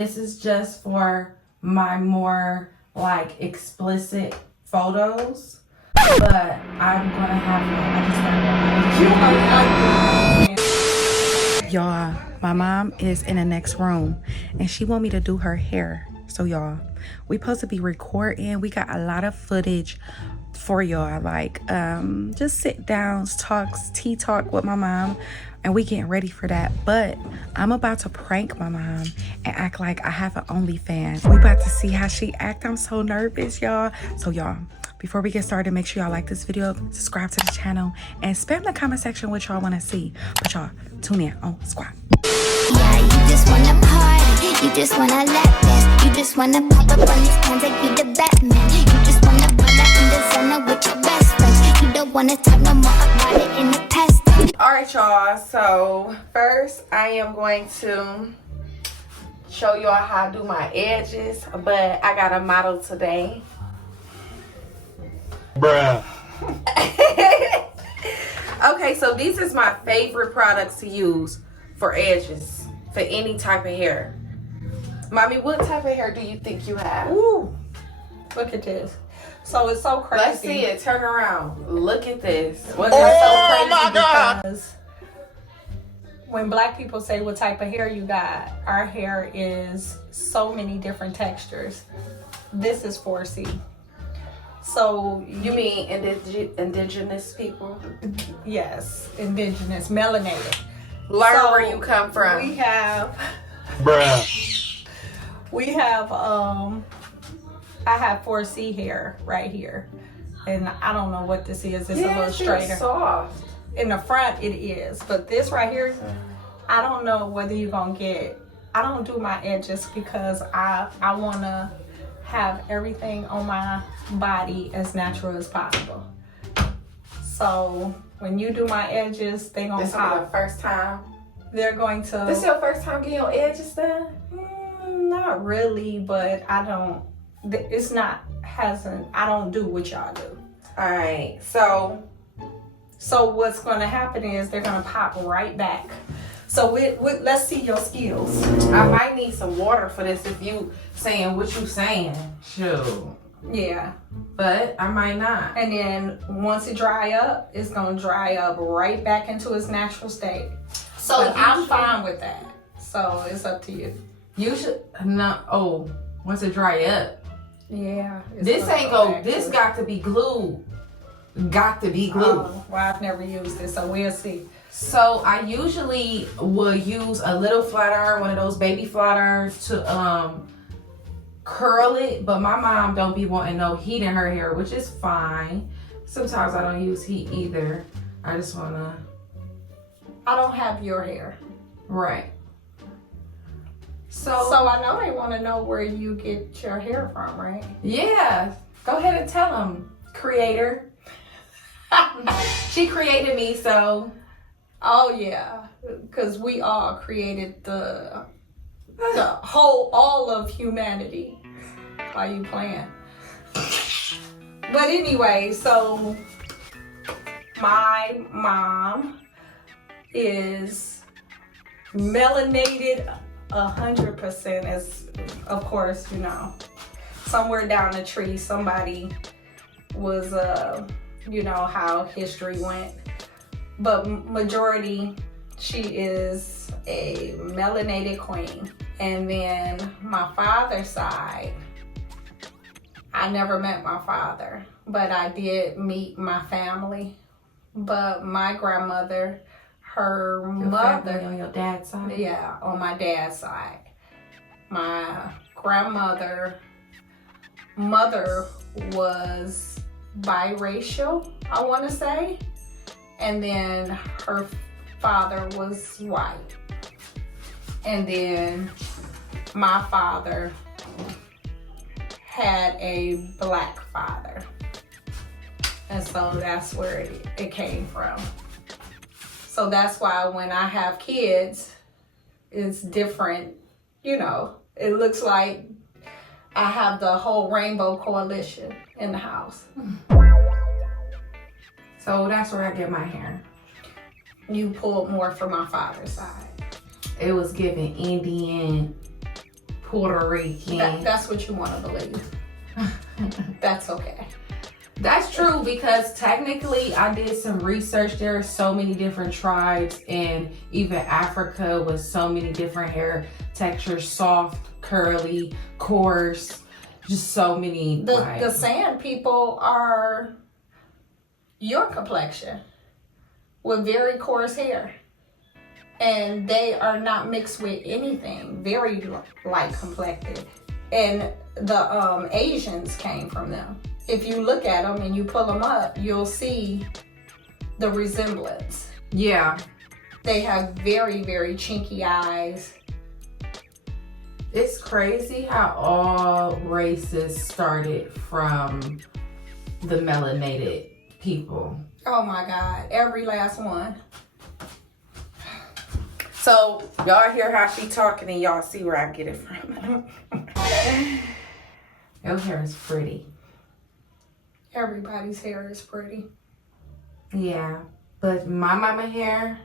This is just for my more like explicit photos, but I'm gonna have one. Y'all, my mom is in the next room and she want me to do her hair. So y'all, we supposed to be recording. We got a lot of footage for y'all, like just sit downs, talks, tea talk with my mom, and we getting ready for that. But I'm about to prank my mom and act like I have an OnlyFans. We about to see how she act. I'm so nervous, y'all. So y'all, before we get started, make sure y'all like this video, subscribe to the channel, and spam the comment section what y'all want to see. But y'all, tune in on Squad. Yeah, you just wanna party, you just wanna lap dance, you just wanna pop up on these cans like you the Batman. You just wanna run out in the zone with your best friends. You don't wanna talk no more about it in the past. Alright y'all, so first I am going to show y'all how I do my edges, but I got a model today. Bran. Okay, so these is my favorite products to use for edges, for any type of hair. Mommy, what type of hair do you think you have? Ooh, look at this. So it's so crazy. Let's see it. Turn around. Look at this. What's It's so so crazy? my God. Because when black people say what type of hair you got, our hair is so many different textures. This is 4C. So You mean indigenous people? yes, indigenous, melanated. Learn So, where you come from. We have Bran. I have 4C hair right here. And I don't know what this is. It's a little it's straighter. soft. In the front it is, but this right here, I don't know whether you're gonna get. I don't do my edges because I want to have everything on my body as natural as possible. So when you do my edges, they gonna This is your pop. first time? They're going to. This is your first time getting your edges done? Not really, but I don't. It's not hasn't. I don't do what y'all do. Alright, so what's going to happen is they're going to pop right back. So let's see your skills. I might need some water for this if you saying what you saying. Sure. Yeah. But I might not. And then once it dry up, it's going to dry up right back into its natural state. So But I'm should- fine with that. So it's up to you. You should not. Oh, once it dry up. Yeah. This ain't go. This got to be glued. Got to be glued. Oh, well, I've never used this, so we'll see. So I usually will use a little flat iron, one of those baby flat irons, to curl it. But my mom don't be wanting no heat in her hair, which is fine. Sometimes I don't use heat either. I just wanna. I don't have your hair. Right. So I know they want to know where you get your hair from, right? yeah, go ahead and tell them, creator. She created me, so. Oh yeah, because we all created the whole, all of humanity. Why you playing? But anyway, so my mom is melanated 100%. As of course, you know, somewhere down the tree, somebody was, you know how history went. But majority, she is a melanated queen. And then my father's side, I never met my father, but I did meet my family. But my grandmother, her mother, on your dad's side. yeah, on my dad's side, my grandmother, mother was biracial, I want to say. And then her father was white. And then my father had a black father. And so that's where it came from. So that's why when I have kids, it's different. You know, it looks like I have the whole rainbow coalition in the house. So that's where I get my hair. You pulled more from my father's side. It was giving Indian Puerto Rican. That's what you want to believe. That's okay. That's true, because technically I did some research. There are so many different tribes, and even Africa with so many different hair textures, soft, curly, coarse, just so many. The sand people are your complexion with very coarse hair. And they are not mixed with anything, very light complected. And the Asians came from them. If you look at them and you pull them up, you'll see the resemblance. Yeah. They have very, very chinky eyes. It's crazy how all races started from the melanated people. Oh my God, every last one. So y'all hear how she talking and y'all see where I get it from. Your hair is pretty. Everybody's hair is pretty. Yeah, but my mama hair.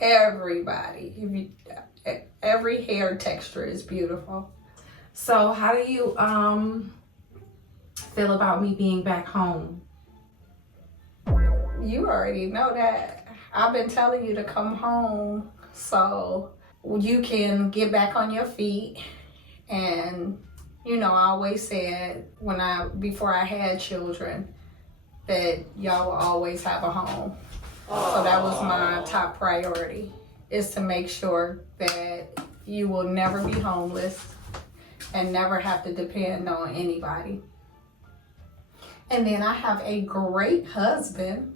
Everybody. Every hair texture is beautiful. So how do you feel about me being back home? You already know that. I've been telling you to come home so you can get back on your feet. And you know, I always said before I had children that y'all will always have a home. So that was my top priority, is to make sure that you will never be homeless and never have to depend on anybody. And then I have a great husband.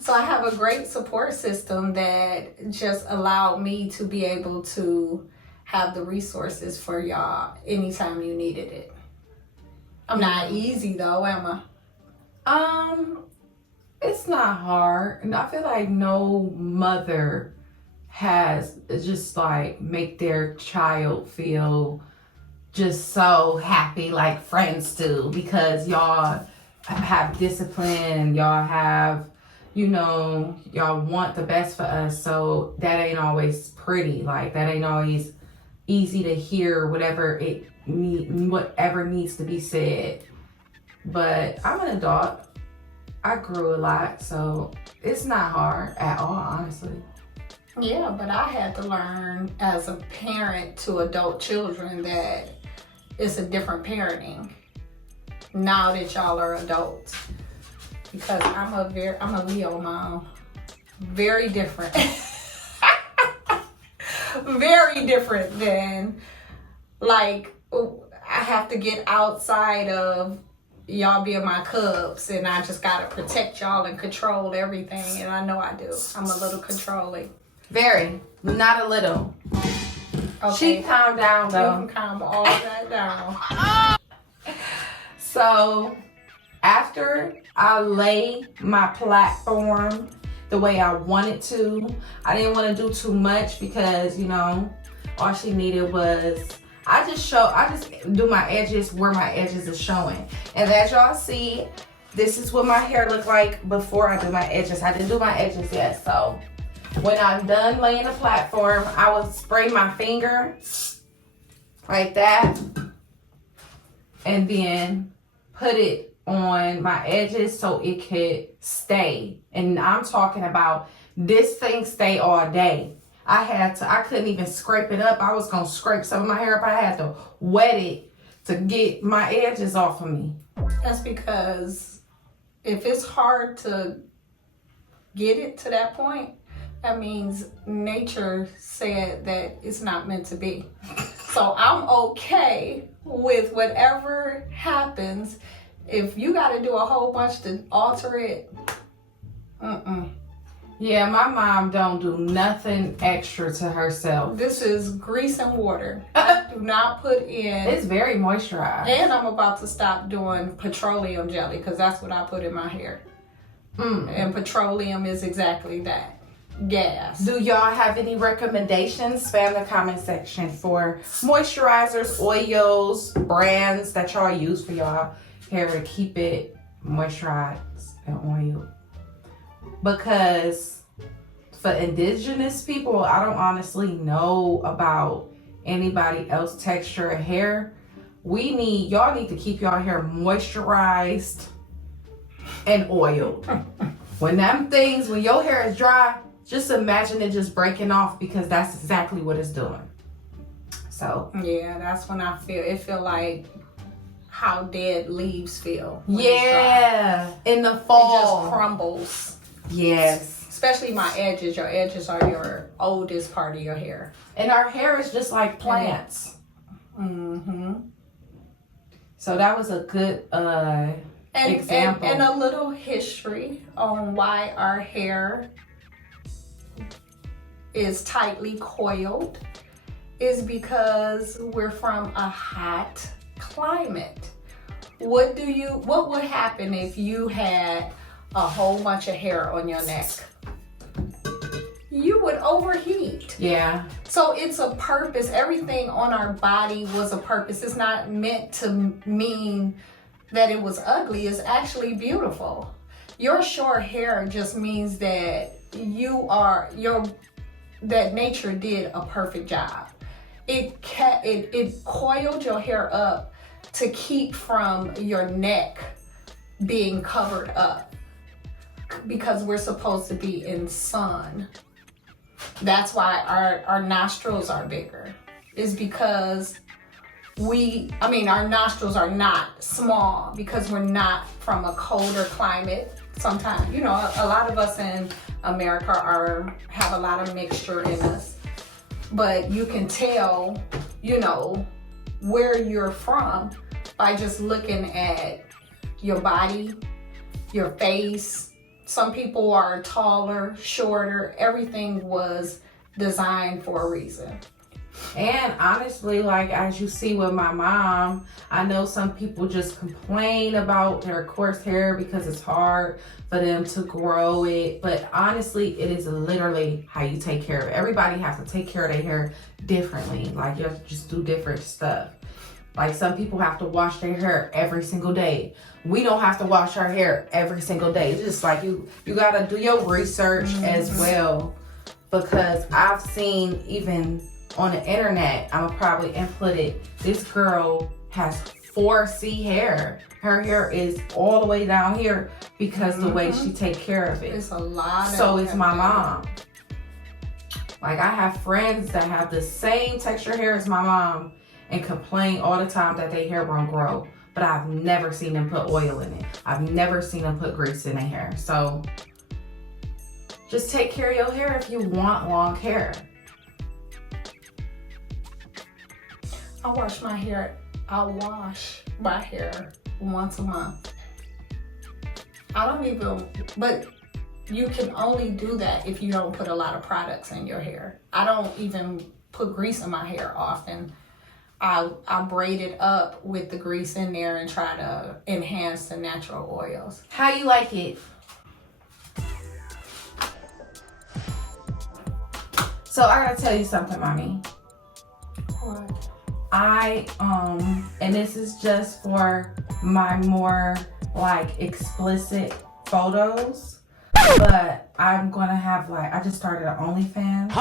So I have a great support system that just allowed me to be able to have the resources for y'all anytime you needed it. I'm not easy though, am I? It's not hard. And I feel like no mother has just like make their child feel just so happy like friends do, because y'all have discipline, y'all have, you know, y'all want the best for us. So that ain't always pretty. Like that ain't always easy to hear whatever needs to be said. But I'm an adult. I grew a lot, so it's not hard at all, honestly. Yeah, but I had to learn as a parent to adult children that it's a different parenting now that y'all are adults. Because I'm a Leo mom. Very different. Very different than, like, I have to get outside of y'all being my cubs and I just gotta protect y'all and control everything. And I know I do. I'm a little controlling. Very. Not a little. Okay. She calmed down though. You can calm all that down. So after I lay my platform the way I wanted to, I didn't want to do too much because, you know, all she needed was, I just do my edges where my edges is showing. And as y'all see, this is what my hair looked like before I do my edges. I didn't do my edges yet, so when I'm done laying the platform, I will spray my finger like that and then put it on my edges so it could stay. And I'm talking about this thing stay all day. I couldn't even scrape it up. I was gonna scrape some of my hair up. I had to wet it to get my edges off of me. That's because if it's hard to get it to that point, that means nature said that it's not meant to be. So I'm okay with whatever happens. If you got to do a whole bunch to alter it, Yeah, my mom don't do nothing extra to herself. This is grease and water. I do not put in. It's very moisturized. And I'm about to stop doing petroleum jelly because that's what I put in my hair. And petroleum is exactly that. Gas. Do y'all have any recommendations? Spam the comment section for moisturizers, oils, brands that y'all use for y'all hair to keep it moisturized and oiled. Because for indigenous people, I don't honestly know about anybody else texture of hair, y'all need to keep y'all hair moisturized and oiled. When your hair is dry, just imagine it just breaking off, because that's exactly what it's doing. So yeah, that's when I feel like how dead leaves feel. Yeah, in the fall. It just crumbles. Yes. Especially my edges. Your edges are your oldest part of your hair. And our hair is just like plants. Mm-hmm. So that was a good example. And a little history on why our hair is tightly coiled is because we're from a hot climate. What would happen if you had a whole bunch of hair on your neck? You would overheat. Yeah. So it's a purpose. Everything on our body was a purpose. It's not meant to mean that it was ugly. It's actually beautiful. Your short hair just means that that nature did a perfect job. It coiled your hair up to keep from your neck being covered up, because we're supposed to be in sun. That's why our nostrils are bigger. Is because our nostrils are not small, because we're not from a colder climate. Sometimes, a lot of us in America have a lot of mixture in us. But you can tell, where you're from by just looking at your body, your face. Some people are taller, shorter. Everything was designed for a reason. And honestly, like as you see with my mom, I know some people just complain about their coarse hair because it's hard for them to grow it. But honestly, it is literally how you take care of it. Everybody has to take care of their hair differently. Like you have to just do different stuff. Like some people have to wash their hair every single day. We don't have to wash our hair every single day. It's just like you gotta do your research as well. Because I've seen even on the internet, I'm gonna probably input it, this girl has 4C hair. Her hair is all the way down here because the way she take care of it. It's a lot. So it's my mom. Like I have friends that have the same texture hair as my mom and complain all the time that their hair won't grow. But I've never seen them put oil in it. I've never seen them put grease in their hair. So just take care of your hair if you want long hair. I wash my hair once a month. But you can only do that if you don't put a lot of products in your hair. I don't even put grease in my hair often. I braid it up with the grease in there and try to enhance the natural oils. How you like it? So I gotta tell you something, mommy. What? And this is just for my more like explicit photos, but I'm gonna have I just started an OnlyFans.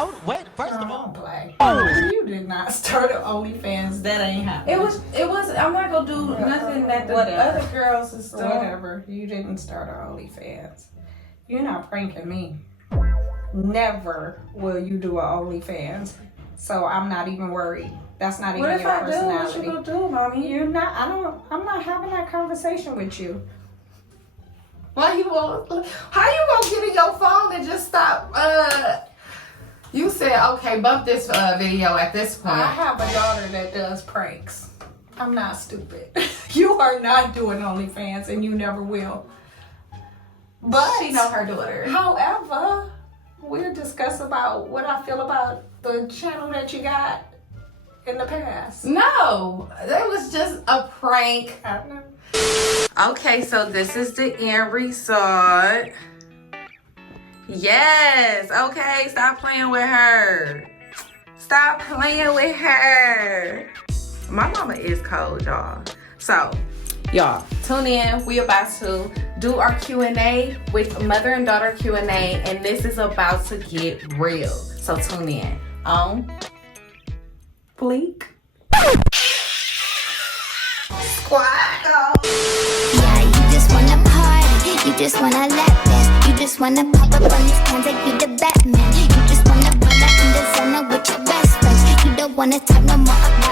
First of all, play. You did not start an OnlyFans. That ain't happening. It was. I'm not gonna do nothing that the other girls is doing. Whatever. You didn't start an OnlyFans. You're not pranking me. Never will you do an OnlyFans. So I'm not even worried. That's not even your personality. What you gonna do, mommy? You're not. I'm not having that conversation with you. How you gonna get in your phone and just stop? You said okay, bump this video at this point. I have a daughter that does pranks. I'm not stupid. You are not doing OnlyFans, and you never will. But she know her daughter. However, we'll discuss about what I feel about the channel that you got in the past. No, that was just a prank. I know. Okay, so this is the end result. Yes, okay, stop playing with her. Stop playing with her. My mama is cold, y'all. So, y'all, tune in. We about to do our Q&A with mother and daughter Q&A, and this is about to get real. So tune in. Blink. Squat. Yeah, you just wanna party, you just wanna lap dance, you just wanna pop up on these cans like you the Batman. You just wanna ball out in the zone with your best friends. You don't wanna talk no more about